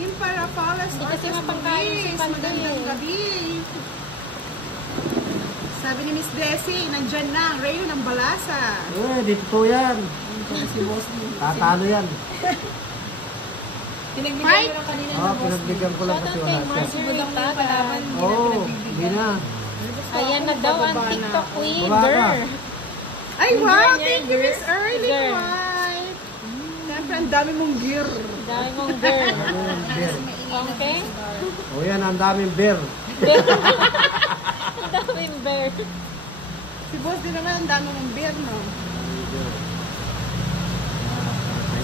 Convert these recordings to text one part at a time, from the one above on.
Team Parapalas Hindi kasi mapangkain si Panday. Magandang gabi. Sabi ni Miss Desi, nandyan na ang Rayo ng Balasa. Dito po yan. Tatalo yan. Pinagbigyan ko lang kanina Oo, pinagbigyan ko lang kasi wala siya. Marjorie Tagan. Oo, hindi na. Ayan na daw ang TikTok queen, Baba ka. girl. Ay, wow! Thank you, Miss Early Girl. White. Siyempre, ang dami mong gear. Dami mong girl. Beer. Okay? O yan, ang daming beer. Ang daming bear. Si Boss din naman, ang dami mong beer, no?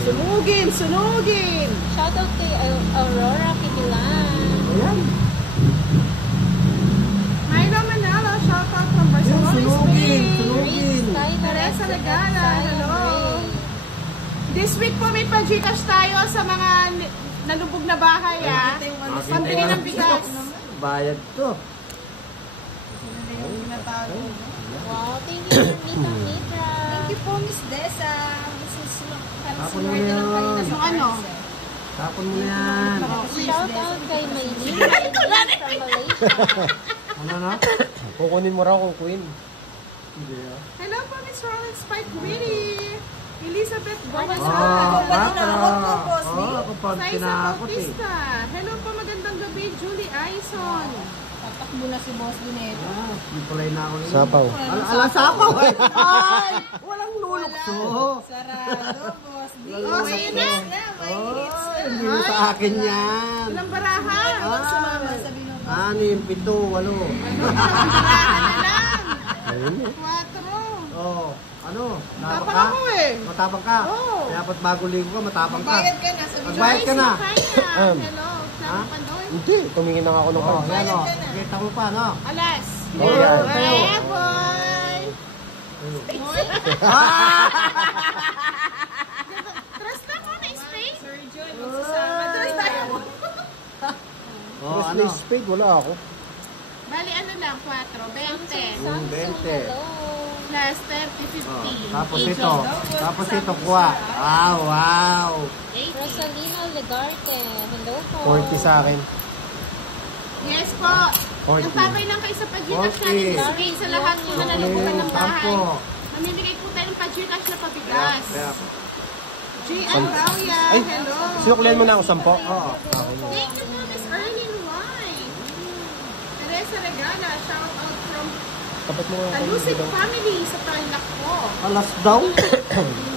Sunugin, sunugin! Shoutout kay Aurora Kibilan. Ayan. Myla Manalo, shoutout from Barcelona, Sunugin, Spain. sunugin. Teresa Legala, hello. This week po may pa-Gcash tayo sa mga nalubog na bahay, ah. Pambili ng bigas. Bayad to. Wow, thank you, Mita Mitra. Thank you po, Miss Desa. Tapon mo na yan. Yung ano? Tapon mo na yan. Shoutout kay Maylene from Malaysia. Ano na? Kukunin mo raw kung queen. Hello po, Miss Roland Spike Willie. Elizabeth Gomez. Ako pa Saisa tinakot eh. Bautista. Hello po, magandang gabi, Julie Aison. Tatakbo na si Boss Dinero. Kulay na ako. Sapaw. Ala, sapaw. Ay! Walang lulukso. Sarado, Boss D. Oh, sa'yo na. Hindi mo sa akin yan. Ilang barahan? Sumama sa binubuhay. 6, 7, 8. Ayun eh. 4. Oh, ano? Tapang ako eh. Matapang ka? Oo. Kaya ba't bago ligo ka, matapang ka? Bayad ka na sa binubuhay. Magbayad ka na. Hello. Sama Pandoy. Hindi, tumingin na ako ng Oh, card. yan o. Kita mo pa, no? Alas. Oh, yan. Hey, boy. Boy. Trust lang mo na space. Sir Joy, magsasama tayo. Oh, Mas ano? may spade, wala ako. Bali, ano lang, 4. 20. Samsung, 20. hello. Plus 30, 50. Tapos ito. Tapos ito, kuha. Ah, wow. 80. Rosalina Legarte, hello po. 40 sa akin. Yes po. 40. Nagpapay lang kayo sa pag-Gcash 40. natin this week sa lahat po na nalubugan ng bahay. 10. Mamimigay po tayo ng pag-Gcash na pabigas. J.N. Rauya, Ay, hello. sinukulihan mo na ako 10? Oo. Thank you po, Miss Erlyn White. Teresa Regala, shout out from Tapat mo nga. Talusig Family sa Tarlac po. Alas daw?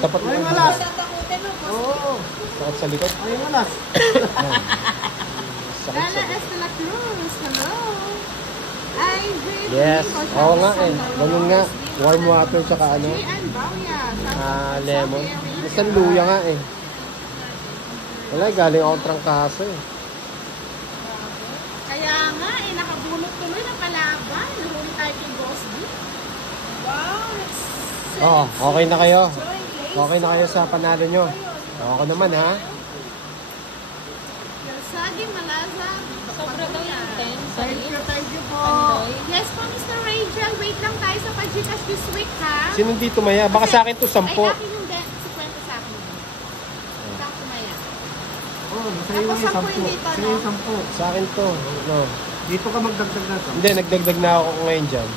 Tapat mo Ay, nga. alas. Tatakutin mo, Boss. Oo. Takot sa likod. Ay, alas. Sakit Lala sa S. de la Cruz, hello. Ivy Yes. Domingo, Oo nga eh. hello. Ganun nga. Warm water tsaka ano. J.N. Bauya, shout out from Lemon. Saudi Arabia. Isang luya nga eh. Wala, galing akong trangkaso eh. Kaya nga, nakabulot tuloy ng kalaban. Nahuli tayo kay Boss D. Wow. Oo, okay na kayo. Joy, Lace. Okay na kayo sa panalo nyo. Ako naman ha. Sagi Malaza. Sobra daw yung 10 sa Thank you, thank you po. Pandoy. Yes po, Mr. Rachel. Wait lang tayo sa pag-Gcash this week, ha? Sino dito maya? Baka sa akin to 10. Ay, akin yung 50 sa akin. Saan kumaya? Oo, sa'yo yung 10. Sa'yo yung 10. Sa akin to. No. Dito ka magdagdag na 10. Hindi, nagdagdag na ako ngayon dyan.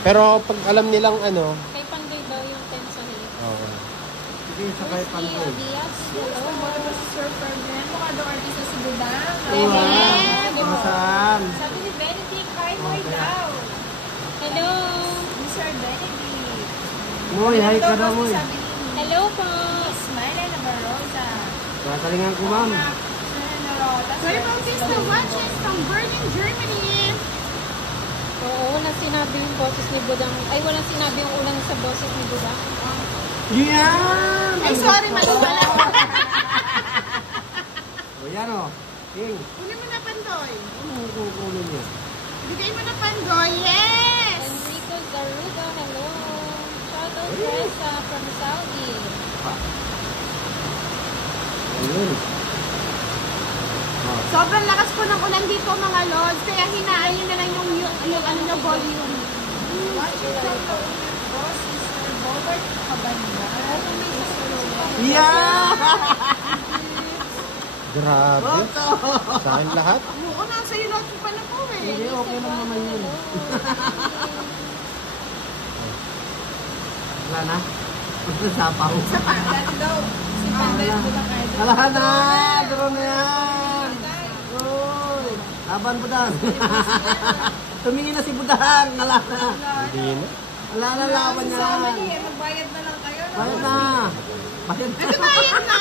Pero pag alam nilang ano, Kay Pandoy daw yung 10 sa hip. okay. Sige, sakay Lucy Pandoy. Diaz, hello. Mga ba si Sir Ferdinand? Mukha daw artista si Budang. Mga saan? Sabi ni Benedict, hi, Moy daw. Hello. Ni Sir Benedict. Moy, hi ka daw, Moy. Sabi ni Hello po. Smile na Barosa. Kakalingan ko, ma'am. Sir Narota. Sir Bautista watching from Berlin, Germany. Oo, walang sinabi yung boses ni Budang. Ay, walang sinabi yung ulan sa boses ni Budang. Yan! Ay, sorry, mali pala. O, yan o. King. Kunin mo na, Pandoy. Ano kukunin niya? Bigay mo na, Pandoy. Yes! Enrico Zaruga, hello. Shoutout Teresa from Saudi. Ayun. Sobrang lakas po ng ulan dito, mga lods. Kaya hinaan nyo na lang yung ano nyo, volume. Watching from the boss, Mr. Robert Cabanda. Yeah! Grabe. Sa akin lahat. Oo, nasa iyo lahat yung pala ko eh. Hindi, okay lang naman yun. Wala na? Sapaw. Isa pa, lalo daw. Si Panday, bulang idol. Wala na! Duro na yan! Uy! Laban Budang! Tumingin na si Budang! Wala na! Hindi na. Wala na laban Sama yan! niya, magbayad na lang kayo. No? Bayad na! Bayad na! Nagkabayad na.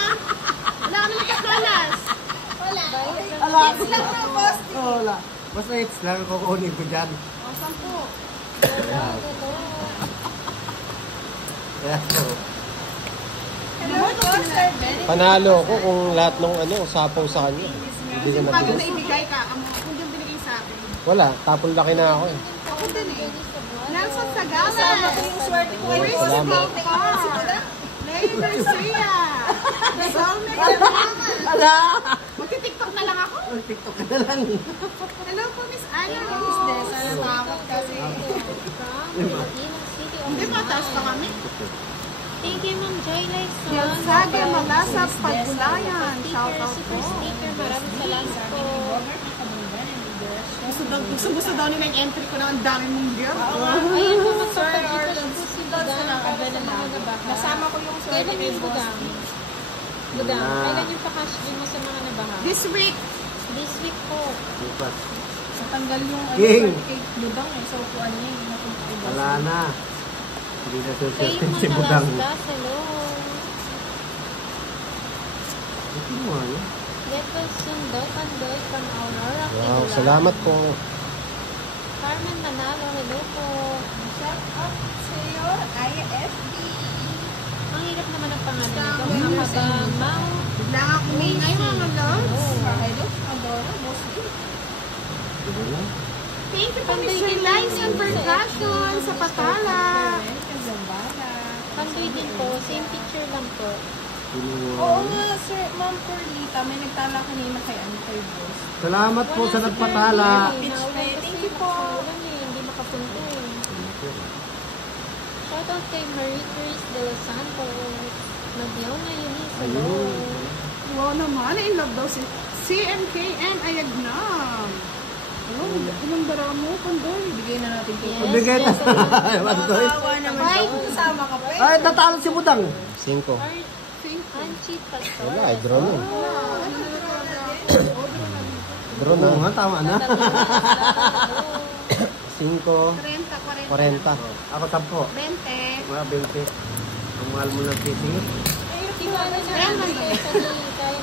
Wala kami nagkakalas. Wala. Wala! Yes lang na, boss. Wala! Basta hits lang kukunin ko dyan. O, 10. Kaya so, Hello, boss. Sir Benny. Panalo ko kung lahat ng ano, sapaw sa kanya. Hindi ko na Pag bilis. naibigay ka, kung yung binigay sa akin. Wala, tapon laki na ako eh. Ako din eh. Nelson Sagala. Kasama ko yung swerte ko kayo. Chris Salamat. Bocor. Lay Garcia. Salme ala! Magti-tiktok na lang ako. TikTok ka na lang. Hello po, Miss Ana Miss Rose. Des, sana takot kasi. Hindi ba, taas pa kami? Thank you, Ma'am Joy Life. Yalsade Malasa Pagulayan. Shout out Super po. sticker. Maraming salamat po. Gusto daw nila yung entry ko na ang dami mong gear. Ayun po, magpapagkita po si Budang. Nasama ko yung swerte Kailan kay yung boss. Budang? Budang, kailan yung pa-cash din mo sa mga nabaha? This week, This week po. Bukas. Natanggal yung King. swerte kay Budang eh. So, kuhan niya yung napunta kay boss. Wala na. Hindi na Kayo susunod mo si Budang. nalaslas. Hello. Ito mo ano? Let us sundot Pandoy from Aurora. Wow, Quezon. salamat po. Carmen Manalo. Hello po. Shout out sa iyo, IFB. Ang hirap naman ang pangalan nito. Makabamaw. biglang ako umingay mga loves. Hello, Adora, boss D. Thank you po, Mr. Lyson Percussion sa Patala. Kazambala. Pandoy din po. Same picture lang po. Oo nga, sir, Ma'am Perlita, may nagtala kanina kay ano kay boss. Salamat po sa Wala si nagpatala. Perlita eh. Naulan kasi Thank you po. Naulan eh. Hindi makapunta eh. Shoutout kay Marie Grace de los Santos. Magdiona Eunice. Hello. Wow naman, in love daw si CMKM Ayagnam. Ilang dara mo, Pandoy? Bigay na natin kay Yes, Bigay na. yes, hello. Bandoy. Kawawa naman Bye. siya. Kasama ka pa eh. Ay, natalo si Budang. 5. Anchi Pastor. Wala, eh, draw na. Draw Oo na. nga, tama na. 5, 30, 40. Ako 10. 20. Mga 20. Ang mahal mo ng sisingit.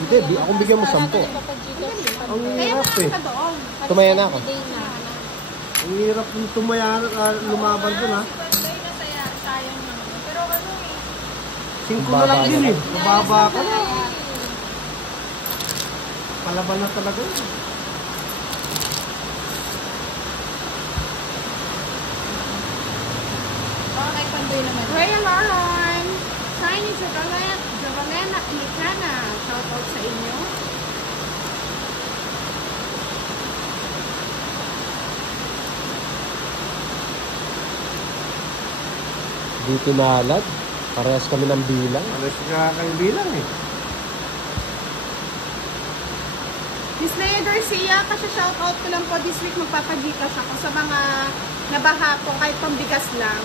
Hindi, akong bigyan mo 10. Ang Kaya hirap nga eh. ka doon. Tumaya na ako. Ang hirap yung tumaya, lumaban dun ha. Pandoy na saya, sayang naman. Pero ano eh. 5 na lang din eh. Mababa ka na. Palaban na talaga yun. Kay Pandoy naman. Rhea Laron. Shiny Javalena Ilicana. Shout out sa inyo. Dito nalad. Parehas kami ng bilang. Alas ka kayo bilang eh. Miss Lea Garcia, kasi shout out ko lang po this week magpapagikas ako sa mga nabaha po kahit pambigas lang.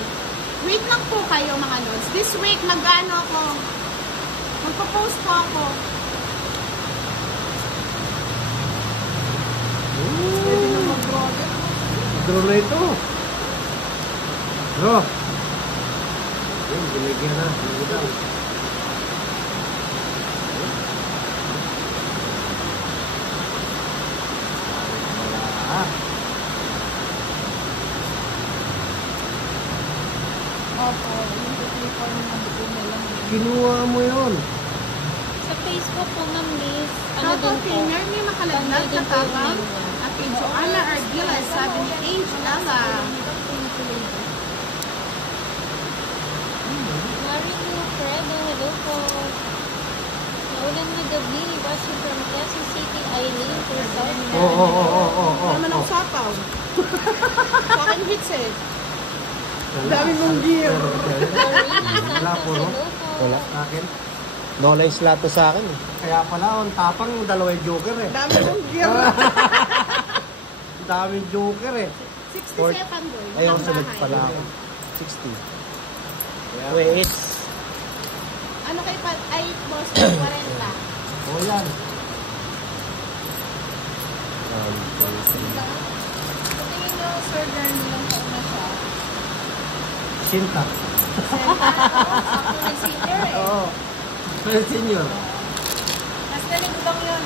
Wait lang po kayo mga lods. This week mag-ano ako. Magpo-post po ako. Draw na ito. Draw. Ayun, binigyan na. Binigyan. Wala. Opo, yung tutuloy ng mabuo na lang. Kinuha mo yun. Sa Facebook po, Ma'am Liz. Ano Shout din out po? kay Nermi Makalaglag na tabang. At kay Joanna Ardila, sabi ni Age Ella. Marin Wilfredo, hello po. Naulan na gabi, watching from Quezon City, Eileen, for South Oo. Naman ang sapaw. Sa akin hits eh. Dami mong gear. Marina Wala Santos, po, no? hello po. Wala. Sa akin. No lines lahat to sa akin eh. Kaya pala, ang tapang yung dalawa yung joker eh. Dami mong gear. Ang daming joker eh. 67 boy. Ayaw, Ang sunod bahay. pala ako. 60. Kaya, Wait. Ano kay Pat? Ay, boss, 40. oh yan. Sa tingin nyo, Sir Gern, ilang taon na siya? Sinta. Ako nag-senior eh. Oo. Pero senior. Mas nalibutang yun.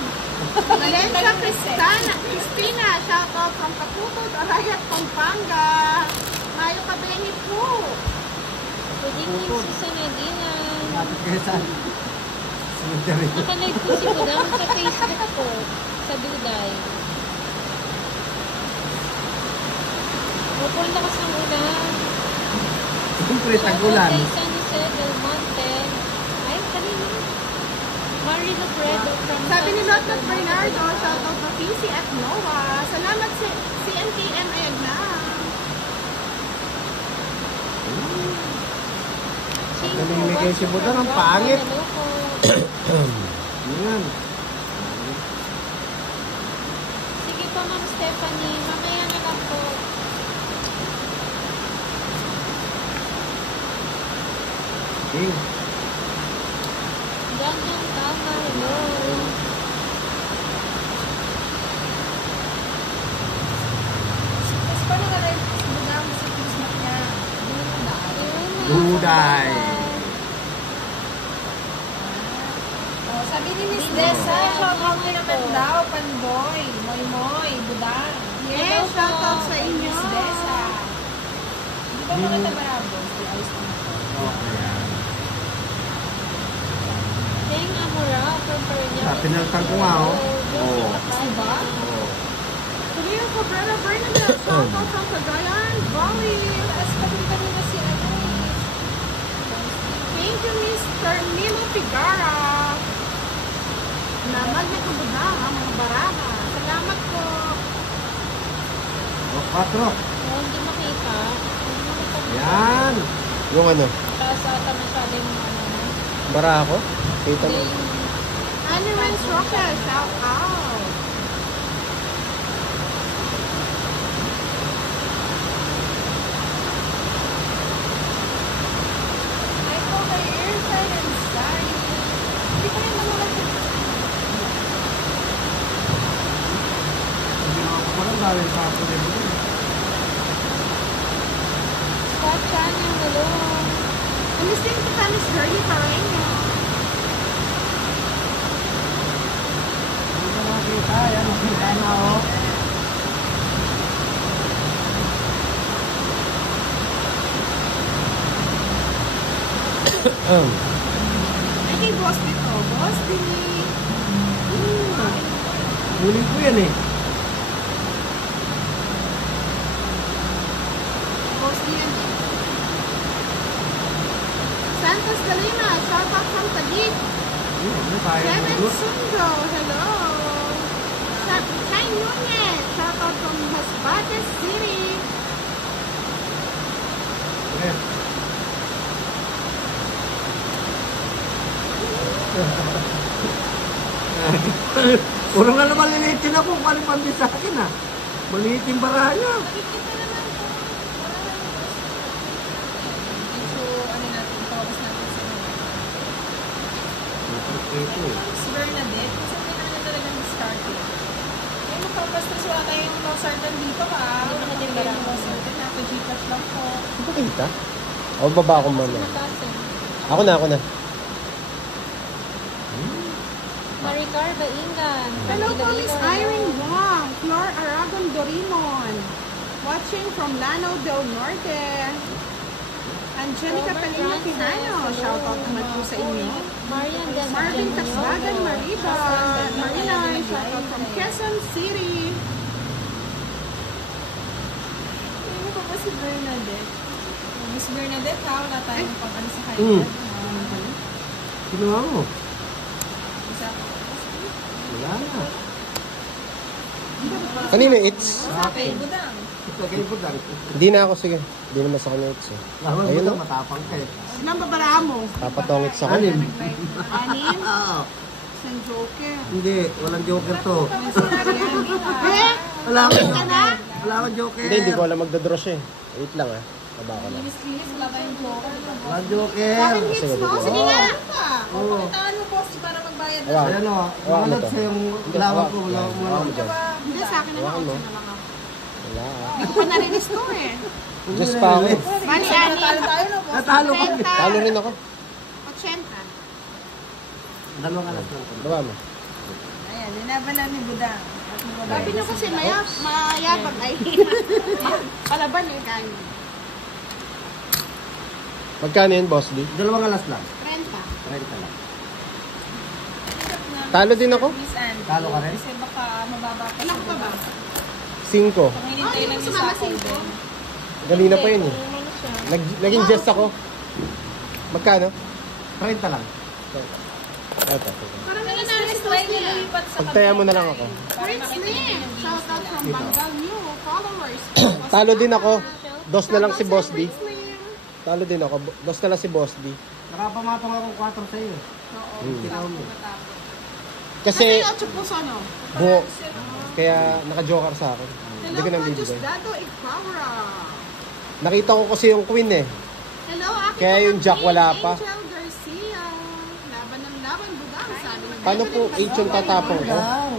Valencia Cristina, shout out from Kaputod, Arayat, Pampanga. Mayo Kabeni po. Good evening, Susan Adina. Lapit kayo saan? Cemetery. Nakalive po si Budang sa Facebook po. Sa Duday. Opo, ang lakas ng ulan. Siyempre, tagulan. Shoutout kay San Jose del Monte. Ay, kanina. Marie Lofredo from Sabi ni San Lot Jose del Bernardo, Monte. shout out na PC at Noah. Salamat sa CNKM Edna. Chinko, Nalimigay si watching Budang, from ang Bravo. pangit. Hello po. Yan. Sige po, Ma'am Stephanie. Mamaya na lang po. King. Daniel Tama, hello. Tapos paano ka rin? Budang sa Christmas niya. Duday. Oh, sabi ni Miss Dito. Dessa, shout out Dito. naman daw, Pandoy, Moy Moy, Budang. Yes, shout out sa inyo. Miss Dessa. Di ba mga tabarabo? Di ayos naman po. Okay, yan. Teng Amora from Parañaque. Pinaltan ko nga, oh. Josie Oh. Kapalba. Oo. Kuya ko, Brother Bernadette, shout out from Cagayan Valley. Taas pa din kanina si ano eh. Thank you, Mr. Nilo Figara. Naman na kabudang ang mga baraka. Salamat po. Oh, 4. Oh, hindi makita. Hindi makita. Yan. Yung ano, Taas ata masyado yung ano. bara ako? Kita mo? Hindi yung Annie Rens Rochelle, shout out. Ay po kay Irfan and Sari. Hindi ko rin manonood sa Hindi nga ako pala dahil sa ako rin. Scott Channel, hello. I'm listening to Spanish Girlie Pareño. Hindi ko makita. Yan, nakita na ako. Ay, kay Boss dito. Boss D. Huli ko yan eh. Boss D yan. Santos Galima, shout out from Taguig. Ano tayo? Kevin Good. Sundo, hello. Chay Nunez, shout out from Masbate City. Yes. Puro nga naman lilitin ako. Palipan din sa akin ah. Maliit yung bara niya. Nakikita naman po. Medyo, ano natin, focus natin sa mga. Ito eh. Miss Bernadette, kasi hindi naman na talagang discarded. Eh, magpapastress wala tayong no certain dito ka. Wala ka din lang no certain. Nasa Gcash lang po. Hindi ba kita? O, baba ako muna. Mataas eh. Ako na. Maricar Baingan. Hello po, Iloilo, Miss hello. Irene Wong, Flor Aragon Dorimon. Watching from Lanao del Norte. Angelica Robert Palino Francis, Quijano, hello. shout out naman po sa inyo. Marian Del Marvin Genio. Tasbagan Mariba, Marina, shout out from Quezon City. Ano pa ba si Bernadette? Miss Bernadette ha, wala tayong pang ano sa Mm. kanya. Kinuha mo. Isa. Wala na. Kanina, it's. Okay. Kay Budang. Hindi na ako, sige. Hindi naman sa kanya it's. Laban Ayun Budang, na. matapang ka eh. Ilang babara mo? Papatongits ako. Anim. Anim? Oo. Isang joker. Hindi, walang joker to. Eh? Wala akong Ka na? Wala akong joker. Hindi ko alam magdadraw siya eh. Wait lang ah. Taba ko lang. Wala tayong joker. Walang joker. Bakit hits Sige, mo? sige. Sige nga. Oo. Puntaan mo, boss, para magbayad. Ayan. Ayan o, Hawakan mo mga to. sa yung Hindi, lawak ko. hawakan mo dyan. Hindi, sa akin na lang. Hawakan mo. Option na lang ako. Wala ah. Hindi ko pa narinis to eh. Diyos pa ako. Bali, Talo anim. tayo na, boss. Natalo ko. 30. Talo rin ako. 80. Dalawang alas lang ko. Baba mo. Ayan, linaban ni Budang. At mababayad. Sabi niyo kasi mayabag ay. Palaban eh, kanya. Magkano yun, Boss D? Dalawang alas lang. 30. 30 lang. Talo din ako. Miss Andy. Talo ka rin? Kasi baka mababa pa Ilang pa ba? 5. Kung hinintay lang Ay, yung sumama sapaw cinco. din. Kanina pa yun eh. Ano siya? Naging jest ako. Magkano? 30 lang. Ito. Parang Pero nanaris stress to try siya. nyo lumipat sa Pagtaya mo na lang ako. Para Prince makita nyo Lim. yung Shout out from Dito. Bangal New followers. Talo din ako. Dos na lang si Boss D. Prince Lim. Talo din ako. Dos na lang si Boss D. Nakapamatong ako 4 sa iyo. Oo. Tinaw mo. Kasi Kasi 8 puso no? buo. Kaya naka-joker sa akin. Hindi ko nang bibigay. Dado Ikpawra. Nakita ko kasi yung queen eh. Hello, aking Kaya yung jack wala pa. Angel Garcia. Laban ng laban, budang. Sabi ng Paano po 8 yung tatapong ko? Lang.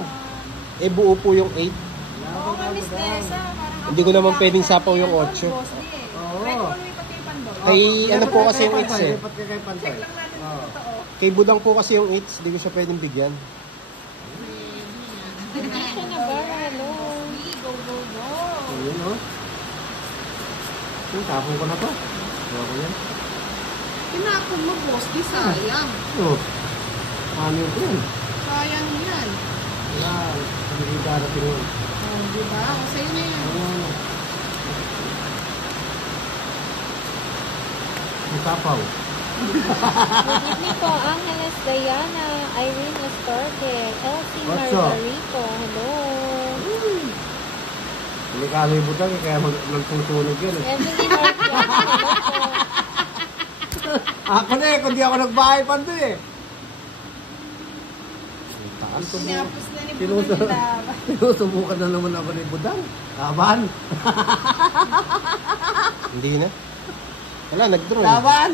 Eh buo po yung 8. Oo, Miss Tessa. Parang Hindi ko naman pwedeng sapaw yung 8. Boss D eh. Oo. Try ko lumipat kayo Pandol. Kay ano po kasi yung 8 eh. Lipat ka kay Pantay. Check lang natin Oo. dito, oh. Kay Budang po kasi yung 8. Hindi ko siya pwedeng bigyan. Siya na ba? Hello. Go, go, go. Ayun o. Yung tapong ko na to. Gawa ko yan. Tinapon mo, boss. Di sayang. Oo. Paano yun yun? Sayang yan. Wala. Hindi darating yun. Oh, di ba? O, sa'yo na yan. Ano? Yung tapaw. Good evening po, Angeles Diana, Irene Estorque, Elsie What's up? Margarito. Hello. Hindi ka alam yung butang kaya nagtutunog yun. eh. Emily Marquez. Hello po. Ako na eh, kundi ako nagbahay pa doon eh. Taas. Tinapos na ni Sinusunod. Budang yung laban. Sinusubukan na naman ako ni Budang. Laban. Hindi na. Wala, nag-draw. Laban.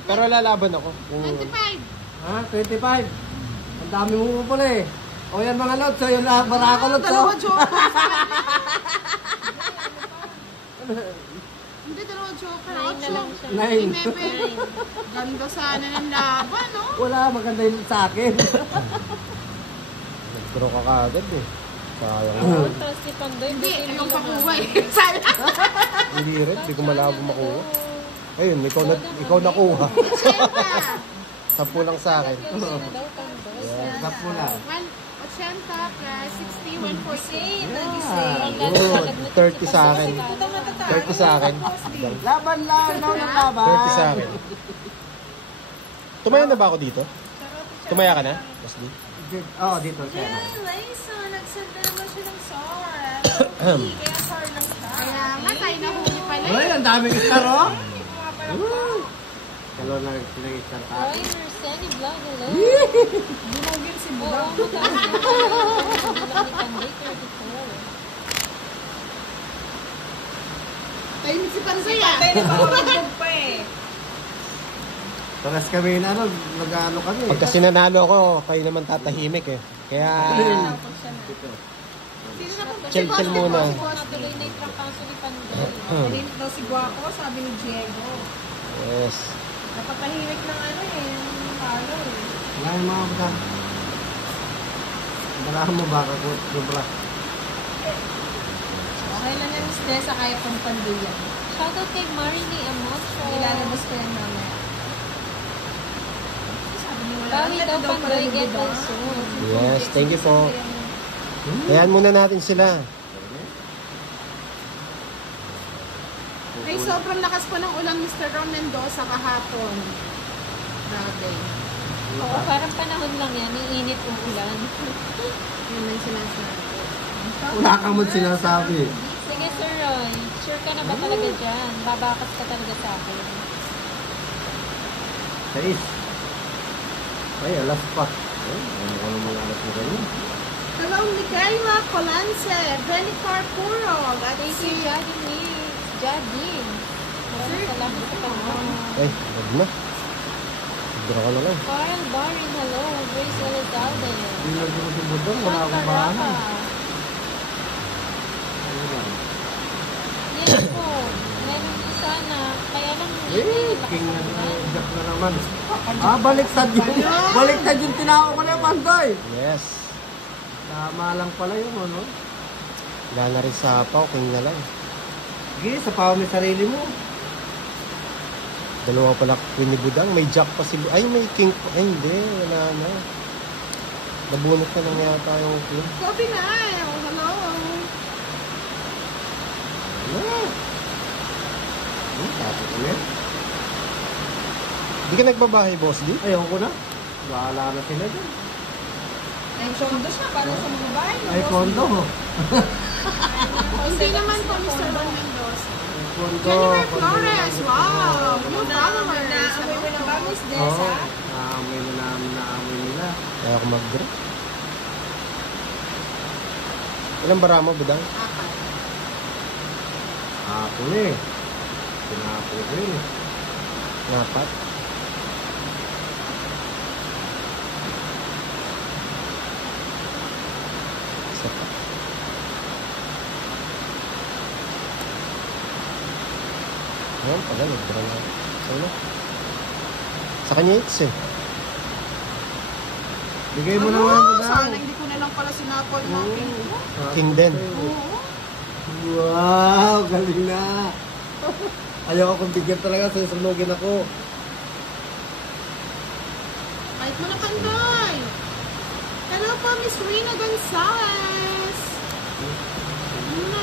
Pero lalaban ako. Yung 25. Ha? 25. Ang dami mo pala eh. O yan mga lods. So yun lahat. Barako lods. Dalawa oh. joker. Hindi, dalawa joker. Nine na lang siya. 9. Ganda sana ng laban, no? Wala. Maganda yun sa akin. nag-draw ka kagad eh. Sayang. Oo, tapos si Pandoy. Hindi, buti yung nila pakuha na- eh. Sayang. Hindi rin. Hindi ko malabo makuha. Ayun, ikaw nakuha. 10 lang sa akin. Close na daw, Pandoy. Sa pula. 80 plus 60, 140. Good. 30 sa akin. 30 sa akin. Laban lang. Daw ng laban. 30 sa akin. Tumaya na ba ako dito? Tumaya ka na? Boss D? Oo, dito. Ay, Kaya. Liza, nagsenda naman siya ng SAR. Kaya SAR lang siya. Kaya nga, tayo nahuli pala. Uy, ang daming star oh. Mga palang Dalawa na star tayo. Roy Merceni Vlog. Hello. Bumugin si Oo, Budang. mataas na. Vlog ni Pandoy, 34. Tayo si Pansoy ah. Tayo na pakurubog pa eh. Taras kami na ano, nag-ano kami. Pagka sinanalo ako, kayo naman tatahimik eh. Kaya, Tapos siya na. Sino na po? chill muna. Natuloy na yung trangkaso ni Pandoy. Kanina daw si Guaco, sabi ni Diego. Yes. Napatahimik ng ano eh, yung talo eh. Wala yung mga bata. Barahan mo baka ko, sobra. Okay lang yan, Miss Tessa, kaya pang panduyan. Shoutout kay Marini Amocho. Ilalabas ko yan mamaya. Sabi niya wala. Bawi daw, Ito Pandoy, yung get well Budang. soon. Yes, thank you po. Ayan muna natin sila. Ay, sobrang lakas po ng ulan, Mr. Ron Mendoza kahapon. Grabe. Oo, parang panahon lang yan. Iinit o ulan. Yun lang sinasabi. Wala kang man sinasabi. Sige, Sir Roy. Sure ka na ba talaga dyan? Babakas ka talaga sa akin. 6. Ay, alas pa. Ay, ano ka naman alas mo kayo? Hello, Mikaela Colance, Benicar Purog, at Thank si you, Jadine. Maraming salamat sa panahon. Ay, wag na. Siguro ka na lang. Carl Barin, hello. Grace Elizalde. Hindi lang ko si Budong, wala akong Santa bahanan. Rafa. Ano yan? Yan po. Meron din sana. Kaya lang King Jack na naman. Baliktad yun. Baliktad yung tinawag ko na yung Pandoy. Yes. Tama lang pala yung ano. Wala na rin sa apaw, king na lang. Sige, sa pawa mo yung sarili mo. Dalawa pala Queen ni Budang. May jack pa si ay, may king pa. Ay, hindi. Wala na. Nabunot na lang yata yung king. Kobe na. Oh, hello. Ano? Tapos ulit. Di ka nagbabahay, boss, di? Ayaw ko na. Bahala na sila dyan. Ay, condo siya para sa mga bahay. Ay, kondo. Hindi naman po, Mr. Ron Mendoza. Kondo. Jennifer kondo Flores, lang. wow. New followers. Naamoy mo na ba, Miss Oo. Dessa? Naamoy na namin naamoy nila. Kaya ako mag-draw. Ilang bara mo, Budang? Apat. Hapon eh. Pinapon ko yun eh. Apat. Isa pa. Ayan pala, nag-draw na. Ano? Sa kanya it's eh. Bigay mo na nga mo Sana hindi ko na lang pala sinapol na pink. King din. Oo. Wow, galing na. Ayaw akong bigyan talaga, susunugin ako. Kahit mo na Pandoy. Hello po, Miss Rina Gonzalez. Ano na?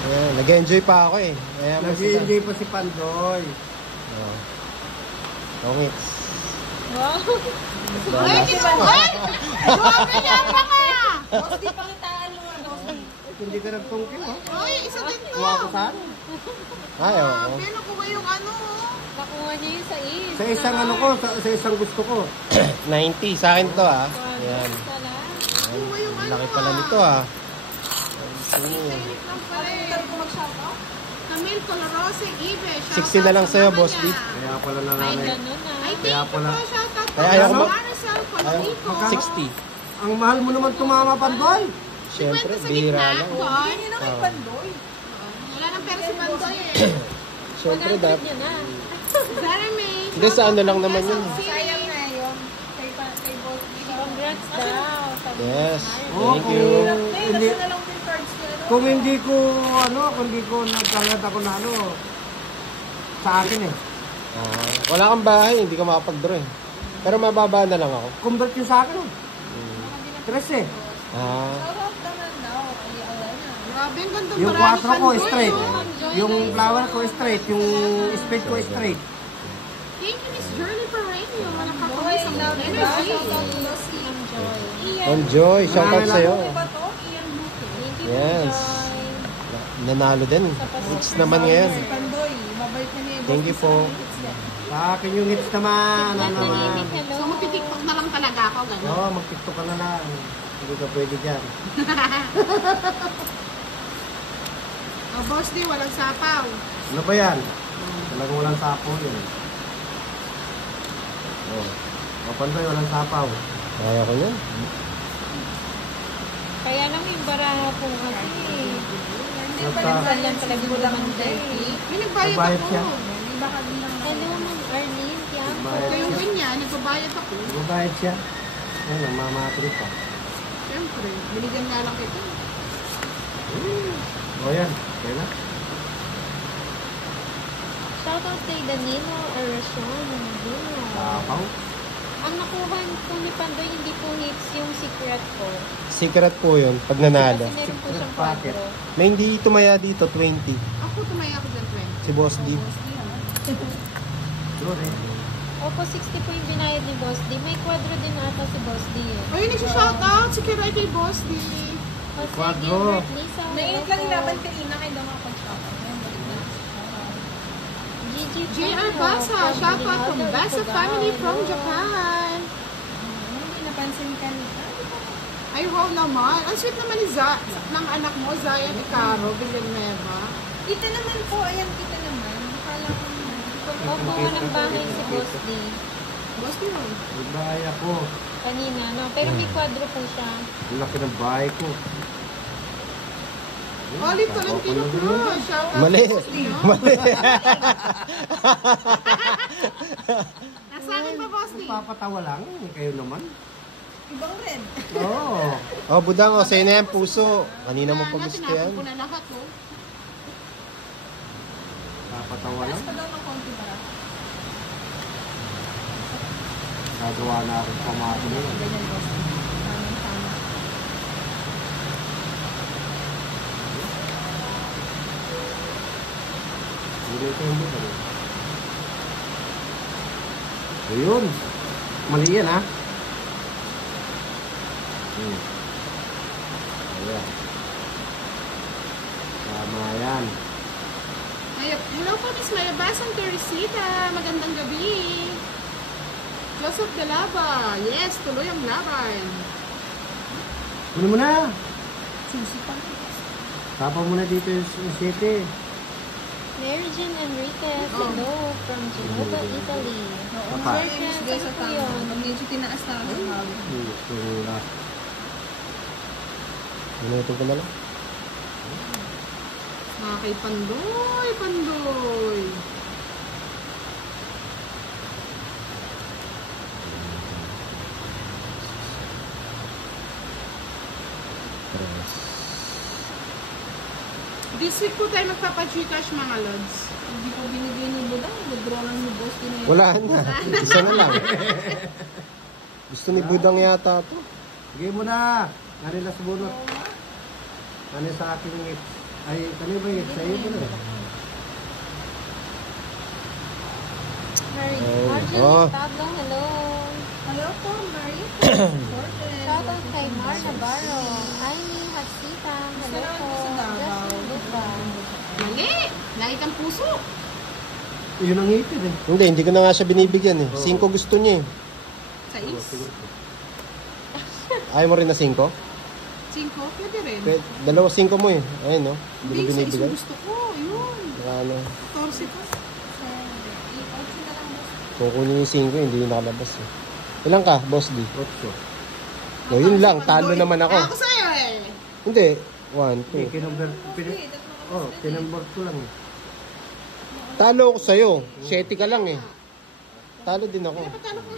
Ayan, nag-enjoy pa ako eh. Ayan, Nag-i-enjoy pa si Pandoy. Oh. Tongits. Wow. Ay, di ba? Ay! Grabe niya pa ka! Boss, di pakitaan mo. Boss, Hindi ka nagtungkin, ha? Ay, isa din to. Kuha ko saan? Ay, oo. Grabe, nakuha yung ano. oh. Nakuha niya yun sa is. Sa isang ano ko, sa isang gusto ko. 90. Sa akin to ah. Ayan. Nakuha yung ano. Laki pala nito ah. Technique lang pala eh. Tayo ko mag-shoutout. Camille Colorose, Ibe. 60 na lang sa'yo, Boss D. Kaya pala na Ay, nanay. ganun ah. Ay, Kaya thank you pala. po. Shoutout po. Kaya ayaw ko Sa mag- Maricel Colorico. 60. Ang mahal mo naman tumama, Pandoy. Siyempre, 50 sa bihira gitna. lang. Boy. Hindi na kay Pandoy. Wala nang pera si Pandoy eh. Siyempre, 100 dapat. niya na. Jeremy. Hindi, sa ano lang naman yun. Sayang na yun. Kay Boss D. Congrats daw. Sabi ni Yes. Smart. Thank you. Hindi, Nasa na lang yung cards niya. no? kung hindi ko nagkalat ako na ano, sa akin eh. Wala kang bahay, hindi ka makapag-draw eh. Pero mababa na lang ako. Convert yung sa akin. 3 eh. Shoutout naman daw. Ay, Alana. Grabe, ang ganda Yung pala ni 4 ko Pandoy, straight. oh. Yung flower ko straight. Yung spade ko straight. Thank you, Miss Journey Pereño. Wala ka Boy, kami sa love you ba? energy. Shoutout to Boss D. On Joy, shout out sa'yo. Ano ba to? Ian Buke. Thank you, Yes. Joy. Nanalo din. Hits naman ngayon. Si Pandoy. Mabait na niya. Thank you po. Sa akin yung hits naman. Ano naman. Tahimik, hello. So, magtitiktok na lang talaga ako, gano'n. Oo, mag-tiktok ka na lang. Hindi ka pwede dyan. Oh, boss di, walang sapaw. Ano ba yan? Talagang walang sapaw yun. Oh. Pandoy, walang sapaw. Kaya ko yun. Kaya lang yung baraha po kasi. Basta, Saan lang talaga naman day. May nagbayad Nagbayad ako. siya. Hello, Ma'am Arlene. Tiampo. Bayad Kaya yung siya. ganyan, nagbabayad ako. Magbayad siya. Yan, namamatri pa. Siyempre, binigyan nga lang kita. O yan, okay na. Shoutout kay Danilo Aracion. Danilo. Sapaw. Ang nakuha po ni Pandoy, hindi po hits yung secret ko. Secret po yun, pag nanalo. Kasi meron po Secret siyang packet. kwadro. May hindi tumaya dito, 20. Ako, tumaya ako dyan, friend. Si Boss D. Yun eh. Opo, 60 po yung binayad ni Boss D. May kwadro din ata si Boss D eh. Ayun, nagsa-shoutout si Kiray kay Boss D. Jose Kwadro. Gilbert Lisa. Naiit lang hello laban po. kanina kayo daw mga pag-shop. Ngayon, balik na. Gigi JR Pino Basa, from shoutout from Rinaldo Basa Ifugao. family from Japan. Hindi napansin ka na. Ay, wow naman. Ang sweet naman ni ng anak mo, Zion Icaro, Villanueva. Kita naman po. Ayan, kita naman. Akala ko Opo, walang bahay si Boss D. Boss D yun. May bahay ako. Kanina, no? Pero may kwadro po siya. Ang laki ng bahay ko. Olive Tolentino Cruz, shoutout. Mali. Mali. Nasa akin ba, Boss D? Papatawa lang. Kayo naman. ibang red. Oo. Oh, budang, oh, sa'yo na yan, puso. Kanina mo pa gusto Tinapon yan. ko na lahat, oh. Papatawa lang. Taas pa daw ng konti para. Gagawa na akong pamato na yun. Ganyan, boss. Tama. Hindi ko yung buta. Ayun. Mali yan, ha? Ayan. Tama yan. Hello po, Miss Mayabasang Teresita. Magandang gabi. Joseph Galaba. Yes, tuloy ang laban. Kunin mo na. Sisipang. Tapa mo na dito yung city. Mary Jean Enriquez, hello from Genova, Italy. Oo, Apa? nga, Miss Grace, Ano po tama. yun? Pag medyo tinaas na ako sa hawak. Gusto nila. Minuto ko na lang. Mga kay Pandoy, Pandoy. This week po tayo magpapa-Gcash mga lods. Hindi ko binigay ni Budang. Withdraw lang ni boss. Din Wala na. Isa na lang. Gusto ni budang yata to. Sige mo na. Narila sa bunot. Ano sa aking ngip? Ay, kanina ba yun? Sa iyo mo na. Marjorie Oh. Pablo, hello. Hello po, Marie. Shoutout kay Mar Navarro. Aini Hatsita, hello Salamat po. po sa Davao. Justin Lupa. Mali! Lagi kang puso. Yun ang ngipin eh. Hindi ko na nga siya binibigyan eh. 5 gusto niya eh. Sa is. Ayaw mo rin na 5? 5, pwede rin. Dalawa 5 mo eh. Ayun no. Hindi Hindi, mo sa isang binibigyan. gusto ko. Yun. Ano, 14 ko. kung kunin yung 5, hindi yung nakalabas eh. Ilan ka, Boss D? 8. No, yun lang. Talo naman ako. Ako sa'yo eh. Hindi. 1, 2. Kinumber, kinumber ko lang eh. Talo ako sa'yo. 7 ka lang eh. Talo din ako. Patalo ko.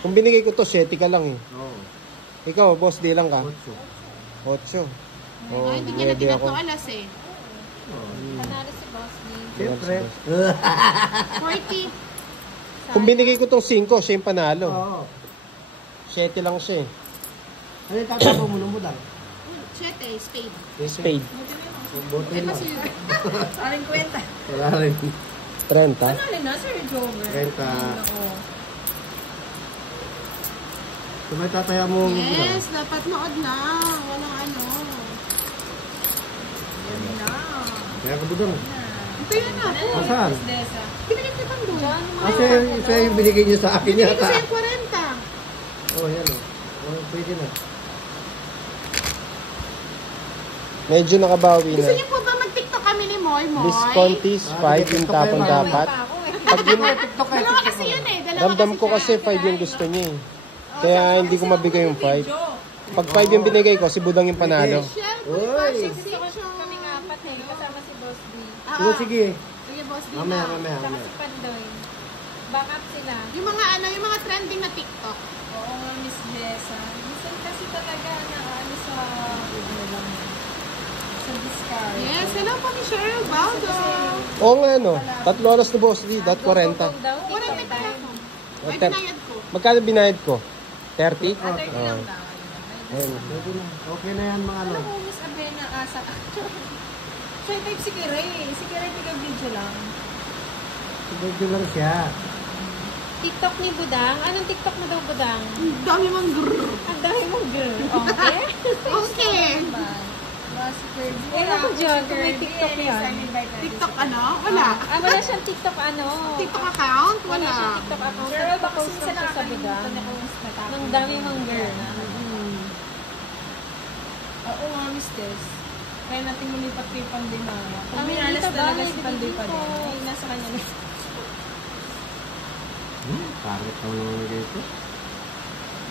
Kung binigay ko to, 7 ka lang eh. Oo. Ikaw, Boss D lang ka. 8. 8. Oh, Ay, hindi niya 9 ako. natinat to alas eh. Panalo si Boss D. Siyempre. 40. Kung binigay ko tong 5, siya yung panalo. Oo. 7 lang siya eh. Ano yung tatapos mo nung budang? 7, spade. Spade. Bote lang. Kasi Aling kwenta. Wala rin. 30. Ano na, Sir Jover? Renta. Ako. Sabay tataya mo ang budang. yes, dapat nood lang. Walang ano. Yan na. Kaya ka budang. Ito yun na. O saan? Miss Desa. Binigay ko pang doon. John Kasi isa yung binigay niyo sa akin Binigay ko yata. sa'yo 40. Oh, yan o. Oh, pwede na. Medyo nakabawi Gusto na. niyo po ba mag-tiktok kami ni Moy Moy? Viscontis, 5 yung tapon dapat. Pag yun, Dalawa kasi yun eh. Dalawa ramdam ko siya. kasi 5 yung gusto niya eh. Kaya hindi ko mabigay yung 5. Pag 5 yung binigay ko, si Budang yung panalo. Siyempre, Uy. Pasig Gusto ko Sitio. kaming apat eh, kasama si Boss D. Sige, sige. Sige, boss. Dina. Mamaya, mamaya, Tsaka mamaya. si Pandoy. Back up sila. Yung mga ano, yung mga trending na TikTok. Oo nga, Miss Desa. Minsan kasi talaga na ano sa discard. Yes, hello po ni Cheryl Baldo. Oo nga no, 3 oras na Boss D, that 40. Go daw, Wala TikTok na pala time. ko. Ay, binayad ko. Magkano binayad ko? 30? Ah, 30 lang daw. Ayun. Pwede na. Okay na yan mga ano. Alam mo, Miss Abena, asa. Siya type si Kiray. Si Kiray taga-video lang. Sige lang siya. TikTok ni Budang. Anong TikTok mo daw, Budang? Ang dami mong grrr. Ang dami mong girl. Okay? Okay. Ewan ko dyan kung may TikTok yan. TikTok ano? Wala. Wala siyang TikTok ano. TikTok account? Wala Wala. siyang TikTok account. Pero post lang siya sa Budang. Nang dami mong girl. Oo nga, Miss Tess. Kaya natin lumipat kay Panday Maya. Kung Ang minalas dito ba? talaga si May Panday pa dito. din. Ay, nasa kanya na. Pangit naman dito.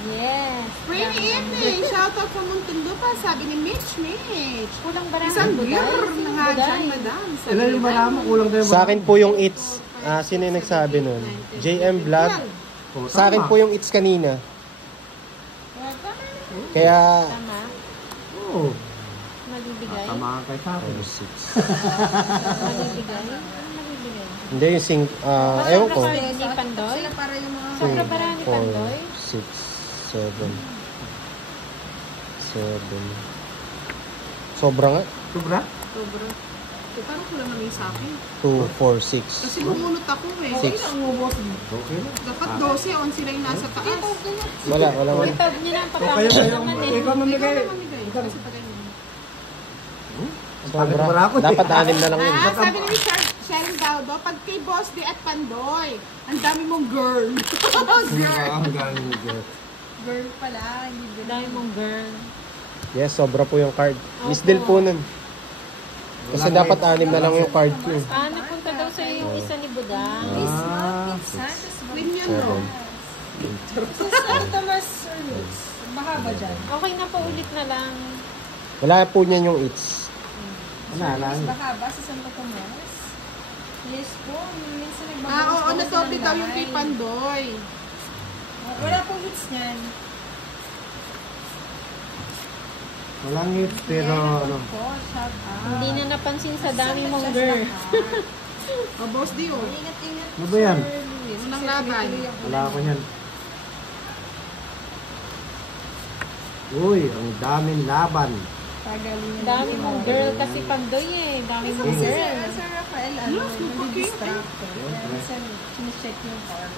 Yes. Rainy evening. Shoutout from Muntinlupa. Sabi ni Mitch. Kulang ba Isang beer na nga dyan, madam. Sabi Ilan yung ni marama? Kulang tayo. Sa akin po yung it's. Sino yung nagsabi nun? JM Vlog. Oh, Sa akin po yung it's kanina. Kaya... Tama. Oo. Malibigay. Tamaan kayo sa akin. 6. Malibigay. Ano malibigay? Hindi, yung ewan ko. Ni Pandoy? Sila para yung mga... Sobra para ni 4, Pandoy? 6, 7. Sobra nga. Sobra? Sobra. Parang kulang naman sa akin. 2, 4, 6. Kasi bumunot ako eh. Six. Okay na. Dapat 12 on sila yung nasa taas. Wala. Itab niyo na ang Kayo, papangit kayo. naman eh. Ikaw Ikaw mamigay. na mamigay. Kasi pa ganyan. Sobra. Wala ako eh. Dapat 6 na lang yun. Sabi ni Sharon Daudo, pag kay Boss D at Pandoy, ang dami mong girl. Girl. Ang galing mo, girl. Girl pala. Hindi Ang dami mong girl. Yes, sobra po yung card. Miss Del po nun. Kasi dapat 6 na lang yung card ko. Napunta daw sa'yo yung isa ni Budang. Ah, Queen yun, no? 7. Sa San Tomas or Luz? Baka ba dyan? Okay na po, ulit na lang. Wala po niyan yung it's. wala lang. Baka ba sa Santo Tomas? Yes po. Minsan nagbabawas Oo, po natobi sila daw ng yung kay line. Pandoy. Wala pong hits niyan. Walang hits, pero ano. Po, shout out. Hindi na napansin sa dami mong girl. O, Boss D, oh. Ingat-ingat. Ano ba yan? Unang laban. Wala ako yan. Uy, ang daming laban. Pagalingan. Dami mong girl kasi Pandoy eh. Dami mong Si girl. Sir Rafael, Yes, nadidistract. Kaya minsan, sinicheck yung card.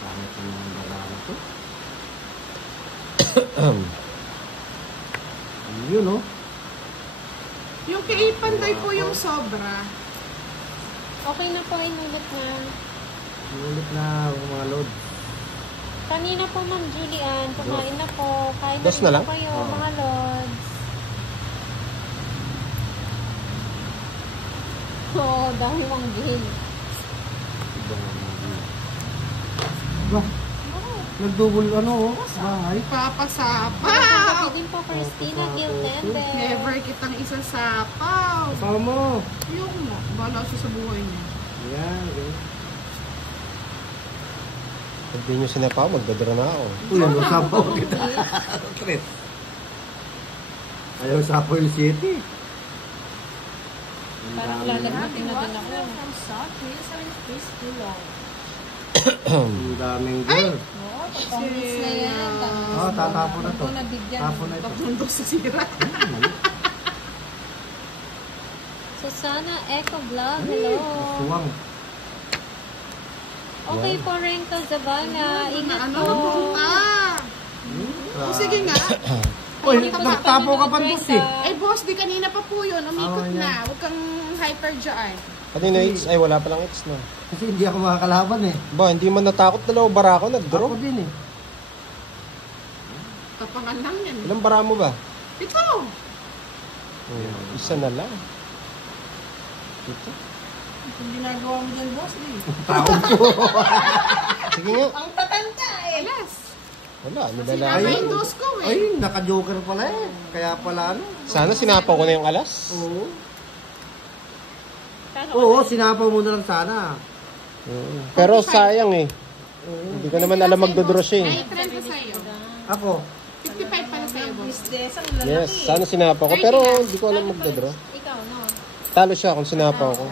Pangit naman ang barama to. Yun, oh. Yung kay Pandoy po yung sobra. Okay na po, inulit na. Ulit na mga load. Kanina po, Ma'am Julian, kumain na po. Kain na Dos rin na po lang? kayo, Oo. mga lods. Oo, dami mong gin. Ba? Nagdouble ano, oh. Bahay. Papasapaw! Gabi din po, Christina Giltende. Never kitang isasapaw. Kasama mo. Yung mo, bala siya sa buhay niya. Yan, okay. Pag di nyo sinapaw, magdadra na ako. Uy, ano sapaw kita? Chris. Ayaw sapaw yung city. Parang lalagnatin na din ako. From South Hills, ang space too long. Ang daming girl. Oo, totoong hits na yan. Oo, tatapon na to. Ito nabigyan. Tapon na ito. Tapundo sa sira. Susana Eco Vlog, hello. Suwang. Okay po, Renko Zabala. Ingat Ano po. na punta? O sige nga. Uy, Thank you po sa nagtapo ka pa panonood, dos eh. Renka. Eh boss, di kanina pa po yun. Umikot Oo, yan. na. Huwag kang hyper dyan. Pati na it's, ay wala palang it's na. Kasi hindi ako makakalaban eh. Ba, hindi man natakot, 2 bara ako, nag-draw. Ako din eh. Tapangan lang yan. Ilang bara mo ba? Ito. Isa na lang. Ito. Kung ginagawa mo dyan, boss, Sige nga. ang tatanda eh. Alas. Wala, Sinama nilalayo. yung dos ko eh. Ay, naka-joker pala eh. Kaya pala ano. Sana sinapaw ko na yung alas. Oo. Kano Oo, sinapaw mo na lang sana. Pero sayang eh. Hindi ko naman alam magdodraw siya eh. Ay, 30 sa'yo. Ako, 55 pala sa'yo, boss. Miss Des, ang lalaki. Yes, sana sinapaw ko. Pero hindi ko alam magdodraw. Ikaw, no? Talo siya kung sinapaw ko.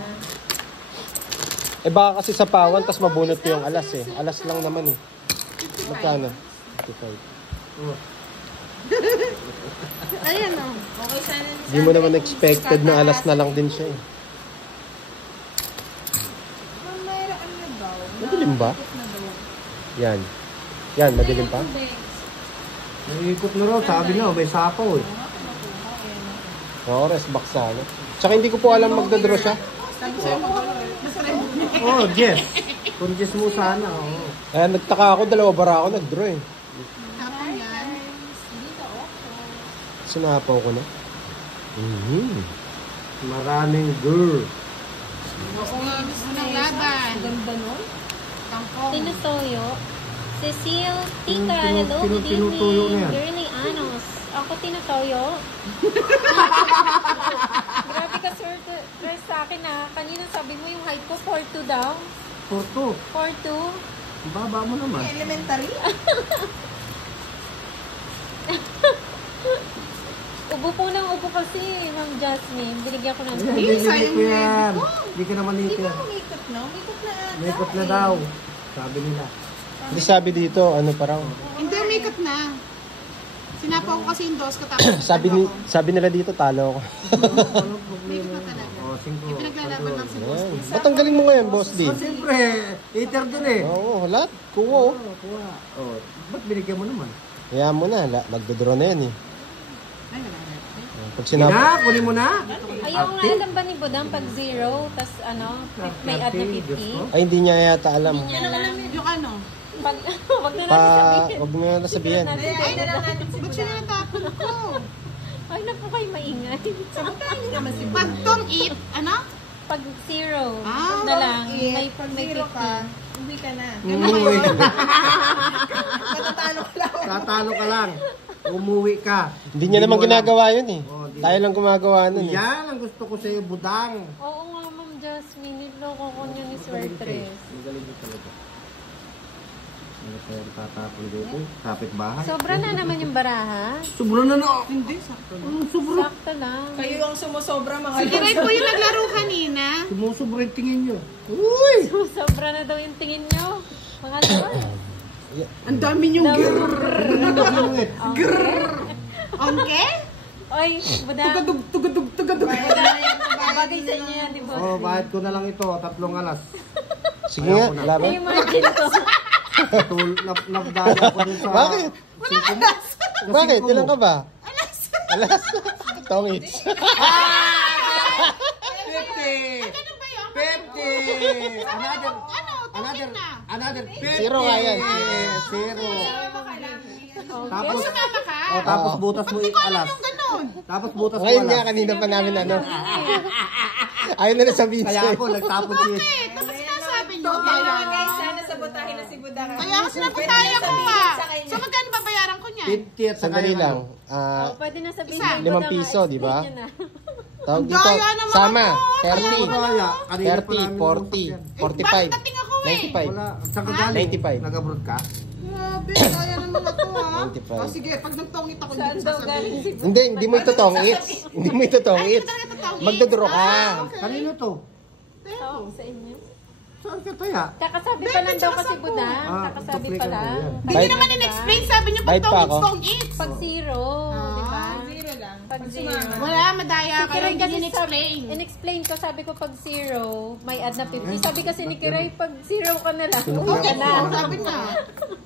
Eh baka kasi sa pawan, tas mabunot ko yung alas eh. Alas lang naman eh. 55. Magkano? 55. Ayan o. Okay, sana Hindi mo naman expected na alas na lang din siya eh. Madilim ba? Yan. Yan, madilim pa? Naiikot na raw, sabi na, may sapaw eh. Oo, rest box sana. Tsaka hindi ko po alam magdadraw siya. Oh, Jess. Kung Jess mo sana, oo. Eh, nagtaka ako, dalawa bara ako nagdraw eh. Tapon yan. Sinapaw ko na. Maraming girl. Unang laban. Ganda nun. Tangkong. Tinutoyo. Cecil, Tika, hello, good tinutuyo na evening. yan. Girly Anos. Ako tinutoyo. Grabe ka, sir. Dress sa akin na. Kanina sabi mo yung height ko, 4'2 daw. Porto. 4'2. Ang baba mo naman. Elementary. Ubo po ng ubo kasi, Ma'am Jasmine. Binigyan ko ng Hindi ko yan. Hindi ka naman Di nito. ba umikot na? Umikot na ata. May ikot na daw. Sabi nila. Hindi sabi dito, ano pa raw. Hindi, umikot na. Sinapaw ko kasi yung dos ko tapos Sabi nila dito, talo ako. umikot na talaga. Oh, 5. Pinaglalaban lang si Boss. Ayan. Ba't ang galing mo ngayon, Boss D? Oh, siyempre. Eater din eh. Oo, lahat. Kuha oh. Kuha. Oh, ba't binigyan mo naman? Hayaan mo na, magdodraw na yan eh. Ay, wala na. Pag sinabi, Kunin mo na. Ayaw nga alam ba ni Budang pag 0, tas ano, may add na 50? ay hindi niya yata alam. Hindi niya alam. Yung ano? Pag, wag na natin sabihin. Wag mo na nasabihin. Natin Ay, na lang natin si Ba't siya natapon ko? Ay, na po kayo maingay. Samantahan hindi naman si Pag tong eat, ano? Pag 0, Ah, na lang, may, Pag may zero 50. ka, uwi ka na. Umuwi ka. Matatalo ka lang. Tatalo ka lang. Umuwi ka. Hindi niya naman ginagawa yun eh. Oh, di- Tayo lang gumagawa nun eh. Yan ang gusto ko sa'yo, budang. Oo nga, Ma'am Jasmine, niloko ko niya ni Swertres. Magaling ka talaga. Ano kaya tatapon dito? Kapit bahay. Sobra na naman yung baraha. Sobra na no. Hindi, sakto. Sobra. Sakto lang. Kayo ang sumusobra mga Sige, Ray po yung naglaro kanina. Sumusobra yung tingin nyo. Uy! Sobra na daw yung tingin nyo. Mga lord. Ang dami niyong Lungit. Onke? Oy, Budang. Tugadug. Bagay sa inyo yan, di ba? Oh, bahid ko na lang ito. 3 alas. Sige nga, laban. Na-imagine ko. Nagdaya ko dun sa... Bakit? Bakit? Ilan ka ba? Alas. Tongits. 50! Ano ba yun? 50! Another 50! Zero nga yan. Zero. Tapos, Sumama ka? oh, tapos butas mo alas. Yung ganun. Tapos butas mo Ngayon nga, alas. kanina pa namin ano. Ayaw na sabihin Kaya sa'yo. ako, nagtapon si... Eh, tapos sinasabi niyo. Kaya guys, sana sabotahin na si Budang. Kaya ako sinapataya ko nga. So, magkano babayaran ko niyan? 50 at saka Sandali yung lang. Oh, pwede na sabihin. Isa. ni 5 Budang, piso, di ba? explain niyo na. Tawag dito, Daya naman sama. ako. ano, 30. kaya, kanina pa 30, namin 40, nausap yan. 45, Bakit dating ako eh? 95. Wala, saan ka galing? 95. Nag-abroad ka? Grabe, kaya naman ito ha. 95. O sige, pag nagtongit ako, Saan hindi ko daw galing si sasabihin. Hindi, hindi mo itotong its. Hindi mo itotong its. Magdodraw ka. Kanino to? Tawag sa inyo. Saan ka taya? Kakasabi pa lang daw kasi Budang. Kakasabi pa duplikan lang. ko yan. Hindi niyo naman in-explain, sabi niyo pag Bayad pa ako. tongits. Pag 0, di ba? Zero lang. Pag 0. Wala, madaya ka. Kiray Hindi kasi in-explain. in-explain ko, sabi ko pag 0, may add na 50. Sabi kasi ni Kiray, pag 0 ka na lang. Okay Okay na. na. Sabi niya.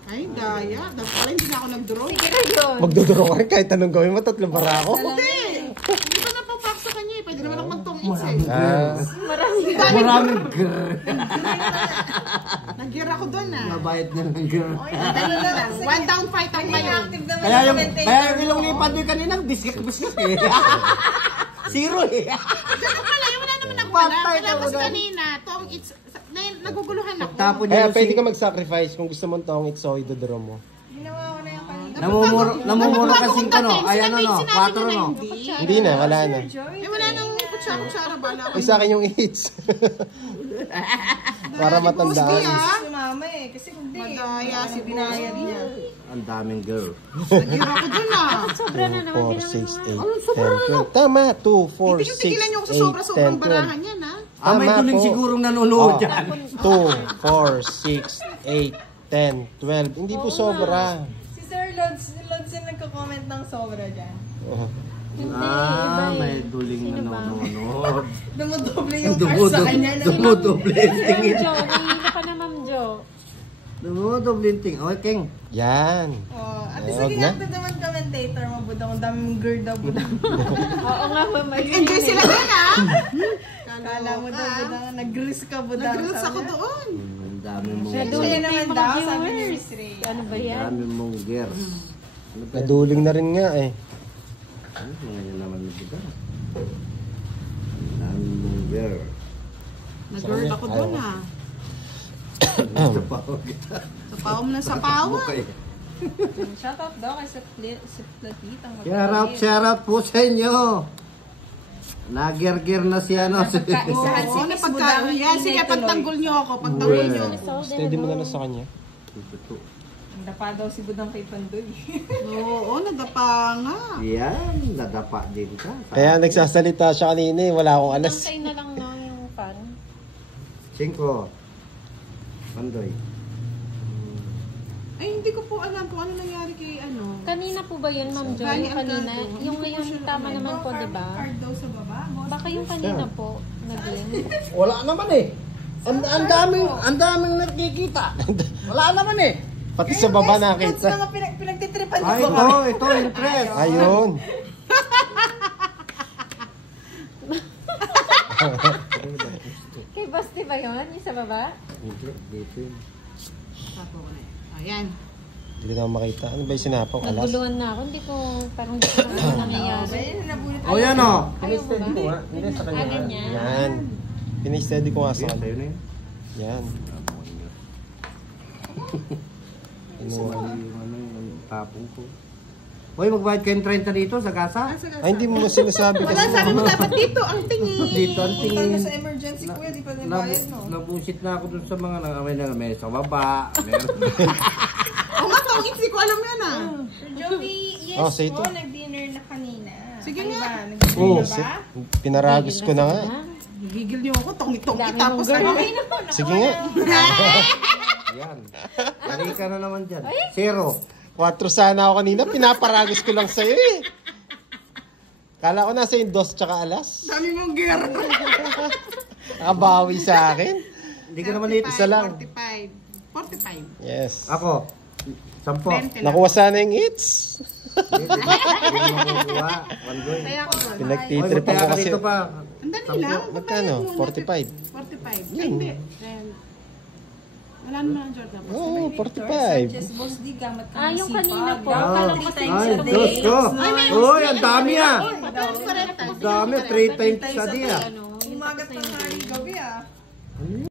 Ay, daya. Dapat pala hindi na ako nag-draw. Si Kiray yun. Magdodraw ka rin kahit anong gawin mo, 3 bara ako. Hindi. Hindi ba napapak sa kanya eh. Pwede naman ako mag-tongits eh. Ah, Maraming grrr. Nag-gear ako doon ah. Nabayad na ng grrr. Dali lang. One down fight ang kayo. Active naman Kaya yung commentator ilong mo. ni Pandoy kanina, biskak-biskak eh. Zero eh. Ganun pala, yung wala naman ako wala. Patay Wala ka kasi wala. kanina, tongits, naguguluhan ako. Tapon kaya niya pwede si... ka mag-sacrifice kung gusto mong tongits so idoddraw mo. Ginawa ko na yung kanina. Namumura kasing ka no. Ayan no, no. 4 no. Hindi na, wala na. Eh wala nang kutsara-kutsara. Bala ko. Ay, sa akin yung hits. Para matandaan. Si mama eh. Kasi hindi. Madaya si binayad niya. Ang daming girl. Nag-gear ako doon ah. Sobra na naman 4, 6, bilang 8, 10, 12. Tama, 2, 4, 6, Tigilan niyo ako sa 8, sobra-sobrang 10, barahan 12. yan ah. Ah, may Tama tuling po. sigurong nanonood Oh. dyan. 2, 4, 6, 8, 10, 12. Hindi po sobra. Si Sir Lods yung nagko-comment ng sobra dyan. Oh. Hindi, iba may eh. duling Sino ba? nanonood. Dumudoble yung cars sa kanya. Dumudoble yung tingin. Ma'am Jo, nahihilo ka na Ma'am Jo. Dumudublinting. Okay, King. Yan. Oh, at Eh, least wag sige na. nga naman commentator mo, budang ang daming girl daw, budang. Oo nga, mama. Enjoy sila din ah. Kala mo daw, budang, nag-gris ka, budang. Nag-reels ako doon. Ang dami mong Naduling Siya na naman yung mga daw, sabi ni viewers. Miss Ray. Ano ba Ang yan? dami mong girls. Ano ba? Naduling na rin nga eh. Ano mga yan naman na buda? Ang dami mong girl. Nag-girl ako doon ah. Gusto pa ako kita. Sapaw na sapawan. Mukay. Shoutout daw kay si Platitang. Shout out po sa inyo. Nagerger na si ano. Pagkaisahan si Oo, Miss napagka... Budang. Yan, sige, pagtanggol niyo ako. Pagtanggol niyo. Steady mo na lang sa kanya. Ang dapa daw si Budang kay Pandoy. Oo, nadapa nga. Yan, nadapa din ka. Kaya nagsasalita siya kanina eh. Wala akong alas. Tantay na lang no, yung fan. 5. Pandoy. Ay, hindi ko po alam kung ano nangyari kay ano. Kanina po ba yun, Ma'am Joy? Gani Yung ang kanina? cardo. Yung ngayon, tama naman po, di ba? Card daw sa baba. Baka yung kanina po, nag-link. Wala naman eh. Ang daming nakikita. Wala naman eh. Pati sa baba Sa nakita. mga pinagtitripan Ay, niyo. ito, interest. Ayun. Kay Basti ba yun? Yung sa baba? Dito yun. Sapo ko na yan. Ayan. Hindi ko na makita. Ano ba yung sinapaw? Alas? Naguluhan na ako. Hindi ko, parang hindi ko ano nangyayari. Ayun, nabulit. O yan o. Ayaw mo ba? Hindi sa Ah, ganyan. Yan. Pinisteady ko nga sa Sige, kanya. sa'yo na yun. Yan. Inuwa. Ano yung tapong ko. Hoy, magbayad kayong 30 dito sa gasa? Ay, hindi mo sinasabi Wala, kasi. sabi mo dapat dito ang tingin. Dito ang Punta na tingin. sa emergency, kuya, di pa nabayad, no? Nabusit na ako dun sa mga may sa baba. Meron. Oo nga, tawagin si ko alam yan ah. Sir Joey, yes Oh, say po, ito. nag-dinner na kanina. Sige Kayo nga. ba? Nag-dinner Oo, na ba? pinaragos ko na nga. Gigil niyo ako, tongi-tongi. Dami Tapos mong girl. ano? Okay na po, Sige nga. Yan. Lari ka na naman dyan. 0. 4 sana ako kanina. Pinaparagos ko lang sa'yo eh. Kala ko nasa yung 2 tsaka alas. Dami mong gear. Nakabawi sa akin. Hindi ka naman dito. Isa lang. 45. Yes. Ako. 10. 20 lang. Nakuha sana yung hits. Hindi mo makukuha. Pandoy. Kaya ako doon. Hoy, Pinagtitripan ko magkaya ka kasi. dito pa. Ang dali lang. Magkano? 45. 45. Ay, hindi. Then, wala naman ang Jordan. Oo, Sanchez, 45. Boss D, gamat ka Ah, yung masipag. kanina po. Ah, Akala ko kasi ay, yung sa Diyos ko. Uy, ang dami ah. Correct. Ang dami. 3 times sa dia. ano, Umagat ng hari gabi, ah.